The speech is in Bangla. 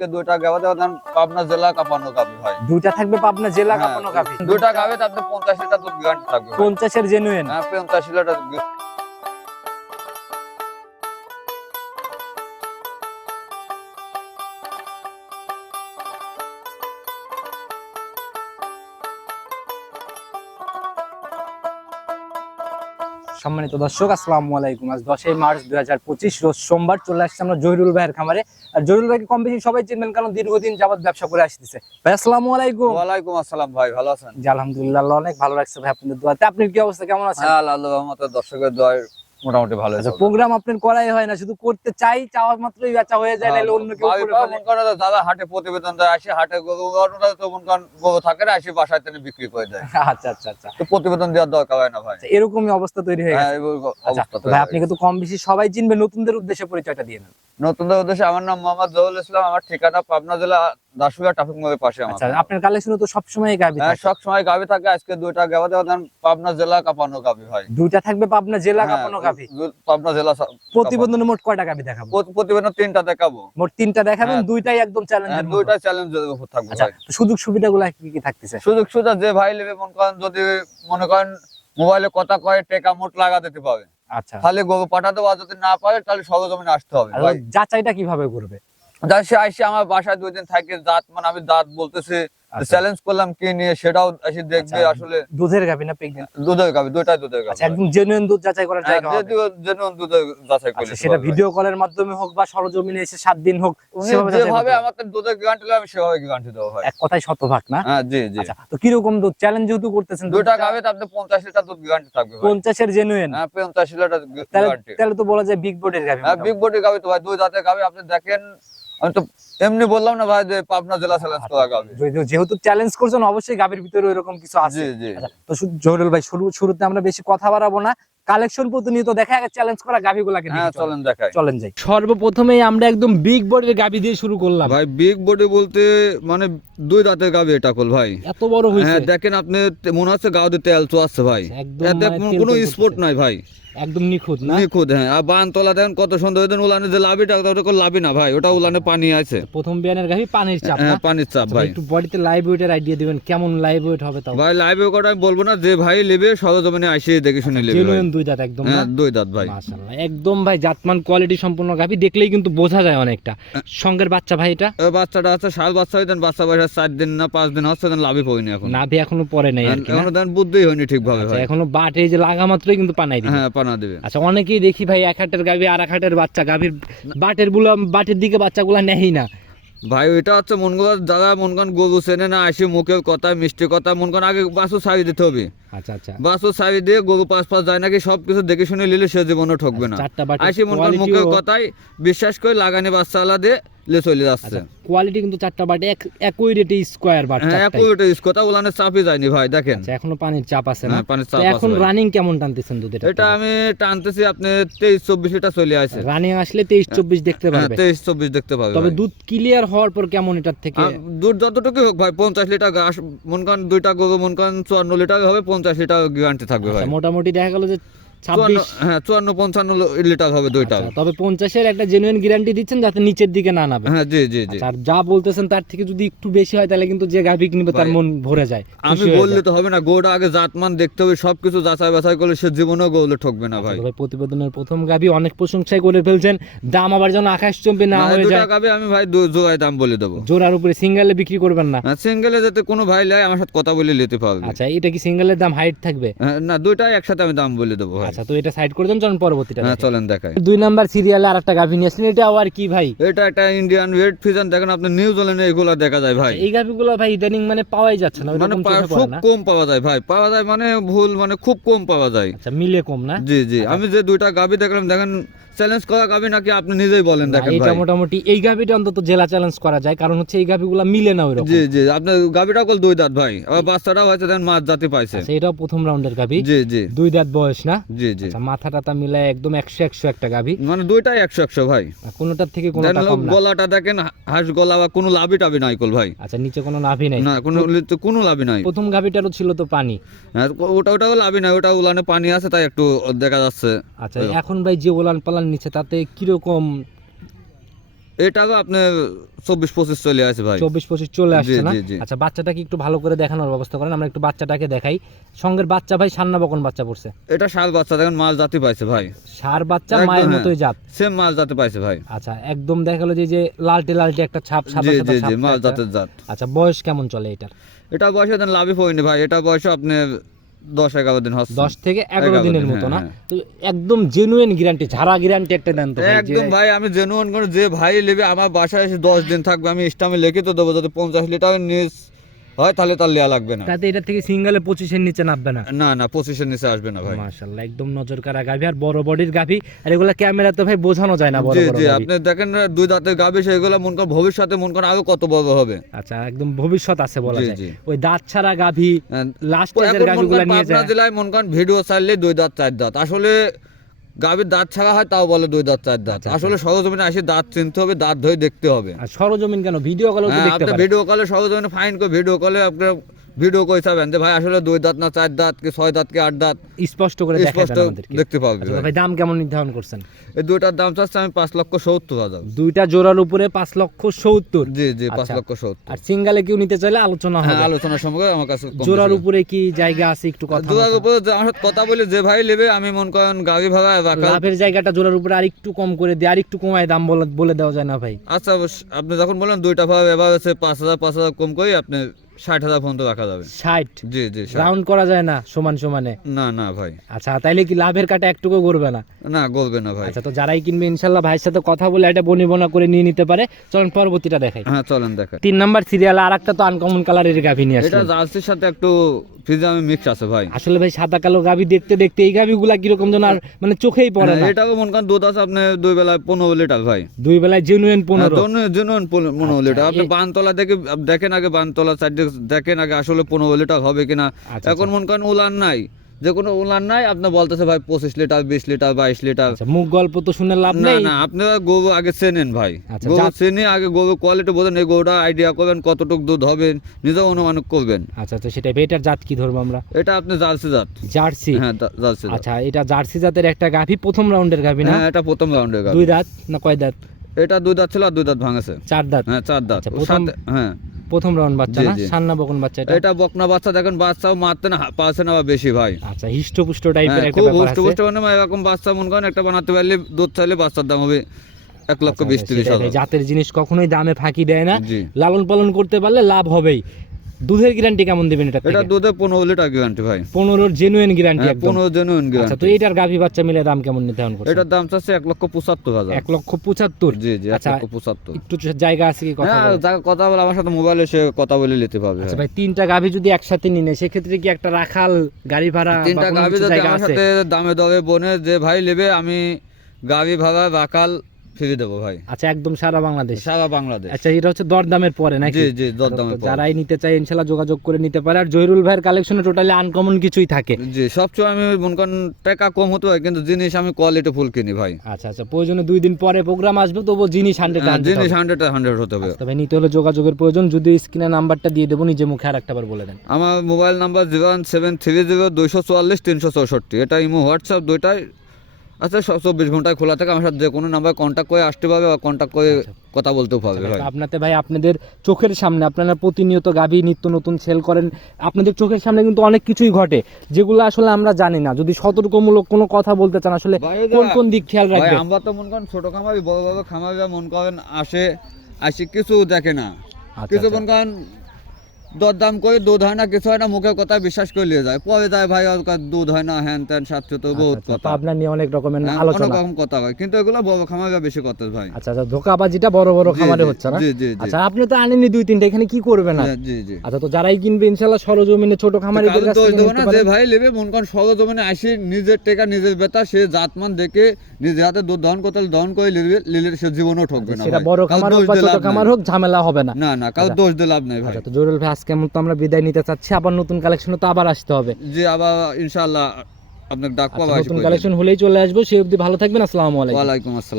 দুইটা গাবে দেন পাবনা জেলা কাপানো গাবি হয় দুইটা থাকবে পাবনা জেলা হ্যাঁ, কাপানো গাভি দুইটা গাবে তাতে পঞ্চাশ লিটার দুধ গ্যারান্টি থাকবে। পঞ্চাশের জেনুইন হ্যাঁ পঞ্চাশ লিটার সম্মানিত দর্শক আসসালামু আলাইকুম। আজ দশই মার্চ দুই হাজার পঁচিশ রোজ সোমবার চলে আসছে আমরা জহিরুল ভাইয়ের খামারে। আর জহিরুল ভাইকে কম বেশি সবাই চিনবেন কারণ দীর্ঘদিন যাবত ব্যবসা করে আসতেছে। ভাই আসসালামু আলাইকুম। ওয়ালাইকুম আসসালাম ভাই ভালো আছেন? জি আলহামদুলিল্লাহ অনেক ভালো লাগছে ভাই আপনাদের দোয়াতে। আপনার কি অবস্থা কেমন আছেন? হ্যাঁ আল্লাহ দর্শকের দয় মোটামুটি ভালো আচ্ছা প্রোগ্রাম আপনার করাই হয় না শুধু করতে চাই চাওয়া মাত্রই বেচা হয়ে যায় নাহলে অন্য কেউ করে ফেলে। দাদা হাটে প্রতিবেদন দেয় আসে হাটে গরু গরুটা তো মন করেন গরু থাকে না আসে বাসায় তেনে বিক্রি করে দেয়। আচ্ছা আচ্ছা আচ্ছা। তো প্রতিবেদন দেওয়ার দরকার হয় না ভাই। আচ্ছা, এরকমই অবস্থা তৈরি হয়ে হ্যাঁ গেছে। আচ্ছা, অবস্থা তো ভাই আপনি কিন্তু কম বেশি সবাই চিনবে নতুনদের উদ্দেশ্যে পরিচয়টা দিয়ে নেন। নতুনদের উদ্দেশ্যে আমার নাম মোহাম্মদ জহুল ইসলাম আমার ঠিকানা পাবনা জেলা দাসুয়া ট্রাফিক মোড়ের পাশে আমার। আচ্ছা আপনার কালেকশন তো সবসময় গাভি হ্যাঁ থাকে। সব সময় গাবি থাকে। আজকে দুইটা গাবা দেন পাবনা জেলা কাপানো গাবি ভাই দুইটা থাকবে পাবনা জেলা হ্যাঁ, কাপানো দু- পাবনা জেলা প্রতিবেদনে মোট কয়টা গাভি দেখাবো? প্রতি- প্রতিবেদন তিনটা দেখাবো। মোট তিনটা দেখাবেন হ্যাঁ। দুইটাই একদম হ্যাঁ, চ্যালেঞ্জ দুইটা চ্যালেঞ্জ থাকবে আচ্ছা সুযোগ সুবিধাগুলো কি কি থাকতেছে? সুযোগ সুবিধা যে ভাই নেবে মনে করেন যদি মনে করেন মোবাইলে কথা কয় টেকা মোট লাগা দিতে পাবে আচ্ছা। তাহলে গরু পাঠাতে পারে যদি না পারে তাহলে সরজমিনে আসতে হবে। যাচাইটা কীভাবে করবে? যা সে আইসে আমার বাসায় দুই দিন থাকে দাঁত মানে আমি দাঁত বলতেছি। চ্যালেঞ্জ করলাম কি নিয়ে সেটাও এসে দেখবে আচ্ছা। আসলে দুধের গাভি না দুধের গাবি দুইটাই দুধের গাবি আচ্ছা একদম জেনুইন দুধ যাচাই করার হ্যাঁ, জায়গা হবে। genuine দুধের যাচাই করে আচ্ছা সেটা ভিডিও কলের মাধ্যমে হোক বা সরজমিনে এসে সাত দিন হোক সেভাবে আমাকে দুধের গ্যারান্টি আমি সেভাবে গ্যারান্টি দেবো ভাই। এক কথায় শতভাগ না? হ্যাঁ জি জি। আচ্ছা তো কীরকম দুধ? চ্যালেঞ্জ যেহেতু করতেছেন দুইটা গাবে তাতে পঞ্চাশ লিটার দুধ গ্যারান্টি থাকবে ভাই। পঞ্চাশের জেনুইন হ্যাঁ পঞ্চাশ লিটার তাহলে গ্যারান্টি তাহলে তো বলা যায় বিগ বোর্ডের গাভি হ্যাঁ বিগ বডি গাবি তো ভাই দুই দাঁতের গাবি আপনি দেখেন আমি তো এমনি বললাম না ভাই যে পাবনা জেলা চ্যালেঞ্জ করা গাবে। যেহেতু চ্যালেঞ্জ করছেন অবশ্যই গাবের ভিতরে ওইরকম কিছু আছে। আচ্ছা, তো জহুরুল ভাই শুরু শুরুতে আমরা বেশি কথা বাড়াবো না। কালেকশন প্রতিনিয়ত দেখা চ্যালেঞ্জ করা গাভীগুলাকে হ্যাঁ চলেন দেখাই। চলেন যাই। সর্বপ্রথমেই আমরা একদম বিগ বোর্ডের গাভী দিয়ে শুরু করলাম। ভাই বিগ বডি বলতে মানে দুই দাঁতের গাবি এটা কল ভাই। এত বড় হয়েছে। হ্যাঁ দেখেন আপনি মনে হচ্ছে গাও দিতে তেল আছে ভাই। এতে মানে কোনো- তেল কোনো করতেছে। নাই ভাই। একদম নিখুঁত না? নিখুঁত হ্যাঁ। আর বান তলা দেখেন কত সুন্দর ওই দিন উলানে যে লাভিটা ওটা কোনো লাভি না ভাই ওটা উলানে পানি আছে। প্রথম বিয়ানের গাভী পানির চাপ হ্যাঁ পানির চাপ আচ্ছা, ভাই। একটু বডিতে লাইভ ওয়েটের আইডিয়া দিবেন কেমন লাইভ ওয়েট হবে তাও? ভাই লাইভে কথা আমি বলব না যে ভাই নেবে সরজমিনে আসে দেখে শুনে নেবে জেনুইন দুই দাঁত একদম হ্যাঁ দুই দাঁত ভাই। মাশাআল্লাহ। একদম ভাই জাতমান কোয়ালিটি সম্পূর্ণ গাভী দেখলেই কিন্তু বোঝা যায় অনেকটা। সঙ্গের বাচ্চা ভাই এটা? বাচ্চাটা আছে সাত বাচ্চা হইতেন বাচ্চা বয়স চার দিন না পাঁচ দিন হচ্ছে দেন লাভই পাইনি এখন। নাভি এখনও পরে নাই আর কি? এখনও দেন বুদ্ধি হয়নি ঠিক ভাবে আচ্ছা, ভাই। এখনও বাটে যে লাগা মাত্রই কিন্তু পানাই দিবে। হ্যাঁ পানা দেবে। আচ্ছা অনেকেই দেখি ভাই এক হাটের গাভী আর এক হাটের বাচ্চা। গাভীর বাটেরগুলো বাটের দিকে বাচ্চাগুলা নেই না। ভাই ওইটা হচ্ছে মন কথা দাদা মন করেন গরু চেনে না আসে মুখের কথা মিষ্টি কথা মন করেন আগে বাসু সারি দিতে হবে। আচ্ছা আচ্ছা। বাসু সারি দিয়ে গরু পাঁচ পাঁচ যায় নাকি সবকিছু দেখে শুনে নিলে সে জীবনও ঠকবে না। আসি আসে মন করেন মুখের কথাই বিশ্বাস করে লাগানি বাচ্চা আলাদা দিয়ে লে চলে যাচ্ছে। আচ্ছা কোয়ালিটি কিন্তু চারটা বাটে এক একই রেটে স্কোয়ার বাট হ্যাঁ একই ইউজ কথা উলানে চাপই যায়নি ভাই দেখেন। আচ্ছা এখনও পানির চাপ আছে না? হ্যাঁ, পানির চাপ আছে এখন রানিং কেমন টানতেছেন দুধ এটা আমি টানতেছি আপনি তেইশ চব্বিশ লিটার চলে আছে রানিং আসলে তেইশ চব্বিশ দেখতে হ্যাঁ পারবে। তেইশ চব্বিশ দেখতে পাবে তবে দুধ ক্লিয়ার হওয়ার পর কেমন এটার থেকে? দুধ যতটুকু হোক ভাই পঞ্চাশ লিটার ঘাস মন দুইটা গরু মন করেন চুয়ান্ন লিটার হবে পঞ্চাশ লিটার গ্যারান্টি থাকবে ভাই। আচ্ছা, মোটামুটি দেখা গেল যে হ্যাঁ চুয়ান্ন পঞ্চান্ন লিটার হবে দুইটা। আচ্ছা, তবে পঞ্চাশের একটা জেনুইন গ্যারান্টি দিচ্ছেন যাতে নিচের দিকে না নামে। হ্যাঁ জি জি জি। আচ্ছা, আর যা বলতেছেন তার থেকে যদি একটু বেশি হয় তাহলে কিন্তু যে গাভী কিনবে তার মন ভরে যায় আমি বললে তো হবে না গোটা আগে জাতমান দেখতে হবে সবকিছু যাচাই বাছাই করলে সে জীবনেও গৌলে ঠকবে না ভাই। আচ্ছা, প্রতিবেদনের প্রথম গাভী অনেক প্রশংসাই করে ফেলছেন দাম আবার যেন আকাশ চম্পে না হয়ে যায়। গাবে আমি ভাই জোড়ায় দাম বলে দেবো। জোড়ার উপরে সিঙ্গেলে বিক্রি করবেন না। সিঙ্গেলে যাতে কোনো ভাই লাই আমার সাথে কথা বলে নিতে পারবে। আচ্ছা এটা কি সিঙ্গেলের দাম হাইট থাকবে? হ্যাঁ, না দুইটাই একসাথে আমি দাম বলে দেবো আচ্ছা তো এটা সাইড করে দেন চলুন পরবর্তীটা হ্যাঁ চলেন দেখাই। দুই নাম্বার সিরিয়ালে গাভী নিয়ে আসলেন এটা আবার কি ভাই? এটা একটা ইন্ডিয়ান রেড ফিজান দেখেন আপনি নিউজিল্যান্ডে এগুলো দেখা যায় ভাই। এই গাভিগুলো ভাই ইদানিং মানে পাওয়াই যাচ্ছে না মানে খুব কম পাওয়া যায় ভাই পাওয়া যায় মানে ভুল মানে খুব কম পাওয়া যায়। আচ্ছা মিলে কম না? জি জি আমি যে দুইটা গাভি দেখলাম দেখেন চ্যালেঞ্জ করা গাবি নাকি আপনি নিজেই বলেন দেখেন এটা মোটামুটি এই গাভীটা অন্তত জেলা চ্যালেঞ্জ করা যায় কারণ হচ্ছে এই গাভীগুলো মিলে না ওইরকম। জি জি আপনার গাবিটা কল দুই দাঁত ভাই। আবার বাচ্চাটাও হয়তো দেন মাছ জাতি পাইছে। আচ্ছা, এটাও প্রথম রাউন্ডের গাভী। জি জি। দুই দাঁত বয়স না? জি জি। আচ্ছা মাথা টাথা মিলায় একদম একশো একশো একটা গাভী। মানে দুইটাই একশো একশো ভাই। আর কোনোটার থেকে কোনটা কম না। গলাটা দেখেন হাঁস গলা বা কোনো লাভি টাবি নাই কল ভাই। আচ্ছা নিচে কোনো নাভি নাই। না কোনো কোনো লাভি নাই। প্রথম গাভীটারও ছিল তো পানি। হ্যাঁ, ওটা ওটাও লাভি নাই ওটা উলানে পানি আছে তাই একটু দেখা যাচ্ছে। আচ্ছা এখন ভাই যে ওলান পালান নিচে তাতে কীরকম? এটাও আপনার চব্বিশ পঁচিশ চলে আছে ভাই। চব্বিশ পঁচিশ চলে আসছে না। আচ্ছা বাচ্চাটাকে একটু ভালো করে দেখানোর ব্যবস্থা করেন আমরা একটু বাচ্চাটাকে দেখাই। সঙ্গের বাচ্চা ভাই সান্না বকন বাচ্চা পড়ছে? এটা সার বাচ্চা দেখেন মাল জাতি পাইছে ভাই। সার বাচ্চা একদম, মায়ের হ্যাঁ। মতোই জাত। সেম মাল জাতি পাইছে ভাই। আচ্ছা একদম দেখা গেলো যে যে লালটে লালটে একটা ছাপ সাদা সাদা ছাপ মাল জাতের জাত। আচ্ছা বয়স কেমন চলে এটার? এটা বয়সে দেন লাভই পড়িনি ভাই এটা বয়সে আপনি দশ এগারো দিন হচ্ছে। দশ থেকে এগারো দিনের মতো না? হ্যাঁ, তো একদম জেনুইন গ্যারান্টি ঝাড়া গ্যারান্টি একটা দেন তো একদম ভাই আমি জেনুয়ান কোনো যে ভাই নেবে আমার বাসায় এসে দশ দিন থাকবে আমি স্টামে লিখে তো দেবো যাতে পঞ্চাশ লিটার নিচ হয় তাহলে তার লেয়া লাগবে না। তাতে এটা থেকে সিঙ্গেলে পঁচিশের নিচে নামবে না। না না পঁচিশের নিচে আসবে না ভাই। মাশাল্লাহ একদম নজর কারা গাভি। আর বড় বডির গাভি আর এগুলা ক্যামেরাতে ভাই বোঝানো যায় না বড় জি বড় জি আপনি দেখেন দুই দাঁতের গাবি সেগুলো মন করেন ভবিষ্যতে মন করেন আরও কত বড় হবে। আচ্ছা একদম ভবিষ্যৎ আছে বলা যায়। ওই দাঁত ছাড়া গাভি হ্যাঁ, লাস্ট স্টেজের গাভিগুলো নিয়ে পাবনা যায়। জেলায় মন করেন ভিডিও ছাড়লে দুই দাঁত চার দাঁত। আসলে গাভীর দাঁত ছাড়া হয় তাও বলে দুই দাঁত চার দাঁত। আচ্ছা, আসলে সরজমিনে আসে দাঁত চিনতে হবে দাঁত ধরে দেখতে হবে। আর সরজমিন কেন? ভিডিও কলে আপনি ভিডিও কলে সরজমিনে ফাইন করে ভিডিও কলে আপনার ভিডিও করে চাবেন? যে ভাই আসলে দুই দাঁত না চার দাঁত কি ছয় দাঁত কি আট দাঁত? স্পষ্ট করে স্পষ্ট দেখতে পাবে আচ্ছা, ভাই। দাম কেমন নির্ধারণ করছেন? এই দুইটার দাম চাচ্ছে আমি পাঁচ লক্ষ সত্তর হাজার। দুইটা জোড়ার উপরে পাঁচ লক্ষ সত্তর। জি জি পাঁচ আচ্ছা। লক্ষ সত্তর। আর সিঙ্গালে কেউ নিতে চাইলে আলোচনা হ্যাঁ হবে। আলোচনার সময় আমার কাছে জোড়ার উপরে কি জায়গা আছে একটু কথা জোড়ার উপরে যে আমার সাথে কথা বলে যে ভাই নেবে আমি মন করেন গাড়ি ভাড়া লাভের জায়গাটা জোড়ার উপরে আর একটু কম করে দিয়ে আর একটু কমায় দাম বলে বলে দেওয়া যায় না ভাই। আচ্ছা আপনি যখন বলেন দুইটা ভাবে এবার হচ্ছে পাঁচ হাজার পাঁচ হাজার কম করে আপনি ষাট হাজার পর্যন্ত রাখা যাবে। ষাট? জি জি রাউন্ড করা যায় না সমান সমানে? না না ভাই। আচ্ছা তাইলে কি লাভের কাটা একটুকু করবে না? না গলবে না ভাই। আচ্ছা তো যারাই কিনবে ইনশাল্লাহ ভাইয়ের সাথে কথা বলে এটা বনিবনা করে নিয়ে নিতে পারে। চলুন পরবর্তীটা দেখাই। হ্যাঁ চলেন তিন নাম্বার সিরিয়াল আর একটা তো আনকমন কালারের গাভি নিয়ে এটা জার্সির সাথে একটু ফিজামি মিক্স আছে ভাই। আসলে ভাই সাদা কালো গাভি দেখতে দেখতে এই গাভিগুলা কীরকম যেন আর মানে চোখেই পড়ে হ্যাঁ, না এটাও মন করেন দুধ আছে আপনি দুই বেলায় পনেরো লিটার ভাই। দুই বেলায় জেনুইন পনেরো। জেনুইন পনেরো লিটার আপনি বানতলা দেখে দেখেন আগে বানতলা সাইডে দেখেন আগে আসলে পনেরো লিটার হবে কিনা। আচ্ছা, এখন মন করেন উলান নাই। যে কোনো উলান নাই আপনি বলতেছে ভাই পঁচিশ লিটার বিশ লিটার বাইশ লিটার। আচ্ছা মুখ গল্প তো শুনে লাভ না না আপনারা গরু আগে চেনেন ভাই। আচ্ছা, গরু চেনে আগে গরু কোয়ালিটি বোঝেন এই গরুটা আইডিয়া করবেন কতটুকু দুধ হবে নিজে অনুমান করবেন। আচ্ছা আচ্ছা সেটাই। এটার জাত কি ধরবো আমরা? এটা আপনি জার্সি জাত। জার্সি? হ্যাঁ জার্সি আচ্ছা এটা জার্সি জাতের একটা গাভি প্রথম রাউন্ডের গাভি না? হ্যাঁ এটা প্রথম রাউন্ডে দুই দাঁত না কয় দাঁত? এটা দুই দাঁত ছিল আর দুই দাঁত ভাঙেছে। চার দাঁত। হ্যাঁ চার দাঁত। আচ্ছা, হ্যাঁ। প্রথম রাউন্ড বাচ্চা না? সান্না বকন বাচ্চা এটা? এটা বকনা বাচ্চা দেখেন বাচ্চাও মারতে না পারছে না বেশি ভাই। আচ্ছা হিষ্টপুষ্ট টাইপের হ্যাঁ, একটা ব্যাপার আছে। হিষ্টপুষ্ট মানে এরকম বাচ্চা মন করেন একটা বানাতে পারলে দুধ চাইলে বাচ্চার দাম হবে এক লক্ষ আচ্ছা, বিশ তিরিশ হাজার। জাতের জিনিস কখনোই দামে ফাঁকি দেয় না। লালন পালন করতে পারলে লাভ হবেই। দুধের গ্যারান্টি কেমন দিবেন এটা এটা দুধে পনেরো লিটার গ্যারান্টি ভাই। পনেরোর জেনুইন গ্যারান্টি হ্যাঁ একদম। পনেরো জেনুইন আচ্ছা তো এটার গাভি বাচ্চা মিলে দাম কেমন নির্ধারণ করছে এটার দাম চাচ্ছে এক লক্ষ পঁচাত্তর হাজার। এক লক্ষ পঁচাত্তর? জি জি এক আচ্ছা, লক্ষ পঁচাত্তর। একটু জায়গা আছে কি কথা হ্যাঁ? যাকে কথা বলে আমার সাথে মোবাইলে সে কথা বলে নিতে পারবে। আচ্ছা। ভাই তিনটা গাভি যদি একসাথে নিয়ে নেয় সেক্ষেত্রে কি একটা রাখাল গাড়ি ভাড়া তিনটা কিছু যদি জায়গা আমার সাথে দামে দরে বনে যে ভাই নেবে আমি গাভি ভাড়া রাখাল ফিরে দেবো ভাই। আচ্ছা একদম সারা বাংলাদেশ? সারা বাংলাদেশ। আচ্ছা এটা হচ্ছে দরদামের পরে নাকি? জি জি দর তো দামে যারাই নিতে চায় ইনশাল্লাহ যোগাযোগ করে নিতে পারে। আর জহিরুল ভাইয়ের কালেকশনে টোটালি আনকমন কিছুই থাকে। জি সবসময় আমি মনে করেন টাকা কম হতে হয় কিন্তু জিনিস আমি কোয়ালিটি ফুল কিনি ভাই। আচ্ছা আচ্ছা প্রয়োজনে দুই দিন পরে প্রোগ্রাম আসবে তবু জিনিস হান্ড্রেড হ্যাঁ, জিনিস হান্ড্রেড হান্ড্রেড হতে হবে। তবে নিতে হলে যোগাযোগের প্রয়োজন। যদি স্ক্রিনে নাম্বারটা দিয়ে দেবো নিজে মুখে আর একটাবার বলে দেন। আমার mobile number zero one seven three zero দুইশো চুয়াল্লিশ তিনশো চৌষট্টি এটা ইমো হোয়াটসঅ্যাপ দুইটাই। আচ্ছা সব চব্বিশ ঘন্টায় খোলা থাকে আমার সাথে যে কোনো নাম্বার কন্ট্যাক্ট করে আসতে পারবে বা কন্ট্যাক্ট করে কথা বলতেও পারবে ভাই। আপনাতে ভাই আপনাদের চোখের সামনে আপনারা প্রতিনিয়ত গাভী নিত্য নতুন সেল করেন আপনাদের চোখের সামনে কিন্তু অনেক কিছুই ঘটে যেগুলো আসলে আমরা জানি না। যদি সতর্কমূলক কোনো কথা বলতে চান আসলে কোন কোন দিক খেয়াল রাখবে আমরা তো মনে করেন ছোট খামারি বড় বড় খামারিরা মন করেন আসে আসে কিছু দেখে না। আচ্ছা, কিছু আচ্ছা। মন করেন দরদাম করে দুধ হয় না কিছু হয় না মুখের কথা বিশ্বাস করে নিয়ে যায়। পরে যায় ভাই দুধ হয় না হ্যান ত্যান সাতশো তো বহুত আচ্ছা, কথা। পাবনা নিয়ে অনেক রকমের হ্যাঁ, অনেক আলোচনা রকম কথা হয় কিন্তু এগুলো বড় খামারিরা বেশি করতে ভাই। আচ্ছা আচ্ছা ধোকাবাজিটা বড় বড় খামারে হচ্ছে না? জি জি জি। আচ্ছা আপনি তো আনেননি দুই তিনটা এখানে কি করবে না জি জি। আচ্ছা তো যারাই কিনবে ইনশাল্লাহ সরজমিনে ছোট কারণ কাছ দোষ দেবো না যে ভাই নেবে মন করেন সরজমিনে আসি নিজের টেকা নিজের বেতা সে জাতমান দেখে নিজের হাতে দুধ দহন করতে দহন করে লিলে সে জীবনও ঠকবে না সেটা বড় খামার হোক দিয়ে ছোট খামার হোক ঝামেলা হবে না। না না কারও দোষ দিয়ে লাভ নাই ভাই। আচ্ছা তো জরুল ভাই আজকে মতো আমরা বিদায় নিতে চাচ্ছি। আবার নতুন কালেকশনে তো আবার আসতে হবে। জি আবার ইনশাআল্লাহ আপনার ডাক আচ্ছা, পাবো নতুন কালেকশন হলেই চলে আসব। সেই অবধি ভালো থাকবেন। আসসালামু আলাইকুম। ওয়ালাইকুম আসসালাম।